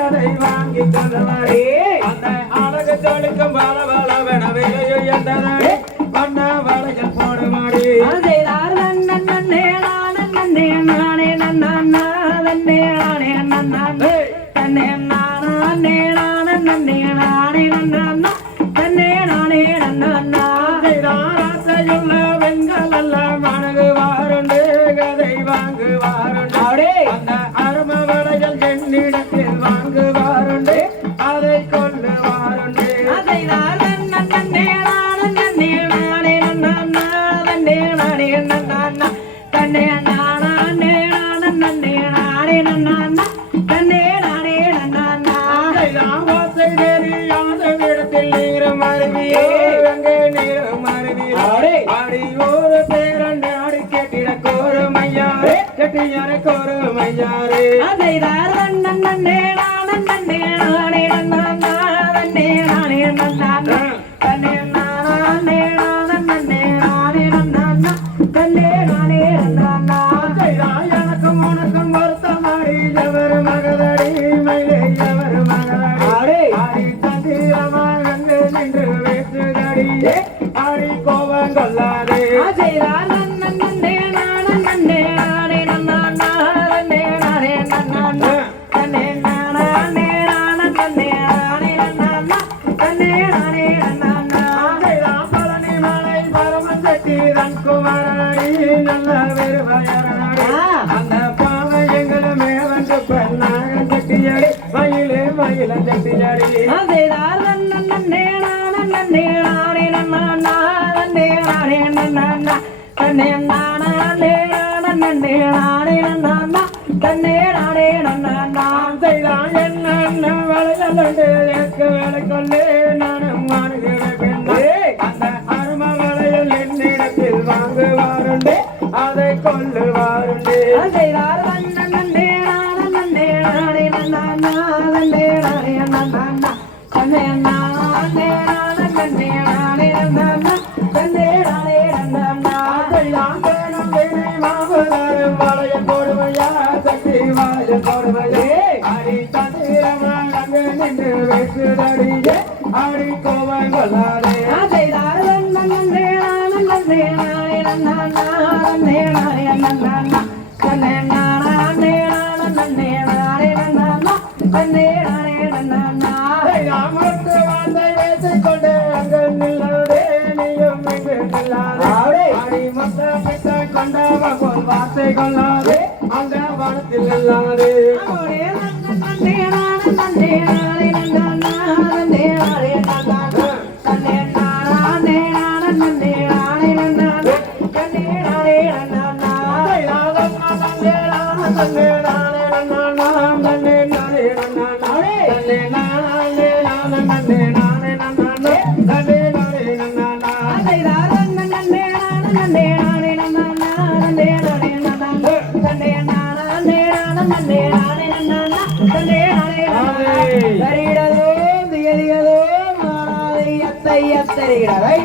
அதை வாங்கி கொள்ளவாடி அந்த அழகு தொழிக்கும் பல பல வேலையோ என்றாடி வண்ண வளையல் போடுமாடி செய்தார் நன்னே நானே நன்னே நானே நன்னா நன்னே நானே நன்னா தன்னே நானே நானே நன்னே நானே நன்னா தன்னே நானே நன்னா செய்தாராசையுள்ள பெண்கள் எல்லாம் மனது வாருண்டு கதை வாங்குவாருண்டு அந்த அரும வளையல் என்னிடத்தில் வாங்குவாருண்டு அதை கொள்ளுவாருண்டு செய்தார் நன்னே நானே நன்னே நானே நன்னா தன்னே நானே நன்னா தன்னே நானே நானே நன்னே நானே நன்னா தன்னே நானே நன்னா வாசை தெரியாத விடத்தில் நீரும் அருவியே அங்கே நீரும் அருவியே ஆடி ஒரு பேரண்டு ஆடி கேட்டிட கோருமையாரே கெட்டியார கோருமையாரே செய்தார் நன்னே நானே நானே நன்னா தன்னே நானே நன்னா தன்னே நானே நானே நன்னே நானே நன்னா தன்னே நானே நன்னா எனக்கும் உனக்கும் வருத்தமாடி எவர் மகதடி மயிலே எவர் மகதடி ஆடி தந்திரமாக நின்று பேசுதடி ஆடி கோபம் கொள்ளாதே செய்தார் நன்னே நானே நானே நன்னா தன்னே நானே நன்னா தன்னே நானே நானே தன்னே நானே நன்னா தன்னே நானே நன்னா பழனி மலை பரமன் செட்டி தன் குமாரனடி நல்ல வெறுவையரனடி அந்த பாவை எங்களுமே வந்து பெண்ணாக செட்டியடி மயிலே மயிலம் செட்டியடி செய்தார் நன்னே நானே நன்னா தன்னே நானே நன்னா தன்னே நானே நன்னே நானே நன்னா தன்னே நானே நன்னா செய்தான் என்ன வளையலுண்டு எனக்கு வேலை கொண்டு நானும் வாங்குகிற பெண்ணே அந்த அரும வளையல் என்னிடத்தில் வாங்குவாருண்டு அதை கொள்ளுவாருண்டு செய்தார் நன்னே நானே நன்னா தன்னே நானே நன்னா தன்னே நானே நன்னே நானே நன்னா தன்னே நானே நன்னா மாவதாரும் வளையல் போடுவையா சக்தி வளையல் போடுவையே அடி தந்திரமாக அங்கு நின்று பேசுதடியே அடி கோபம் கொள்ளாதே செய்தார் நன்னே நானே நன்னா தன்னே நானே நன்னா தன்னே நானே நன்னே நானே நன்னா தன்னே நானே நன்னா அமர்ந்து வாழ்ந்தை வைத்துக் கொண்டு அங்கு நில்லாதே நீயும் இங்கு நில்லாதே அடி மொத்த பித்த கொண்டவ போல் வார்த்தை கொள்ளாதே அந்த வனத்தில் இல்லாதே நன்னே நானே நன்னா தன்னே நானே நன்னா தன்னே நானே நன்னே நானே நன்னா தன்னே நானே நன்னா தன்னே நானே நன்னா தன்னே நானே நன்னா தன்னே நானே நன்னே நானே நன்னா தன்னே நானே நன்னா செய்தார் நன்னே நானே நன்னா தன்னே நானே நன்னா தன்னே நானே நன்னா தன்னே நானே நன்னா சரிடதோ தியதியதோ மாறாதை அத்தை அத்தரிகிறவை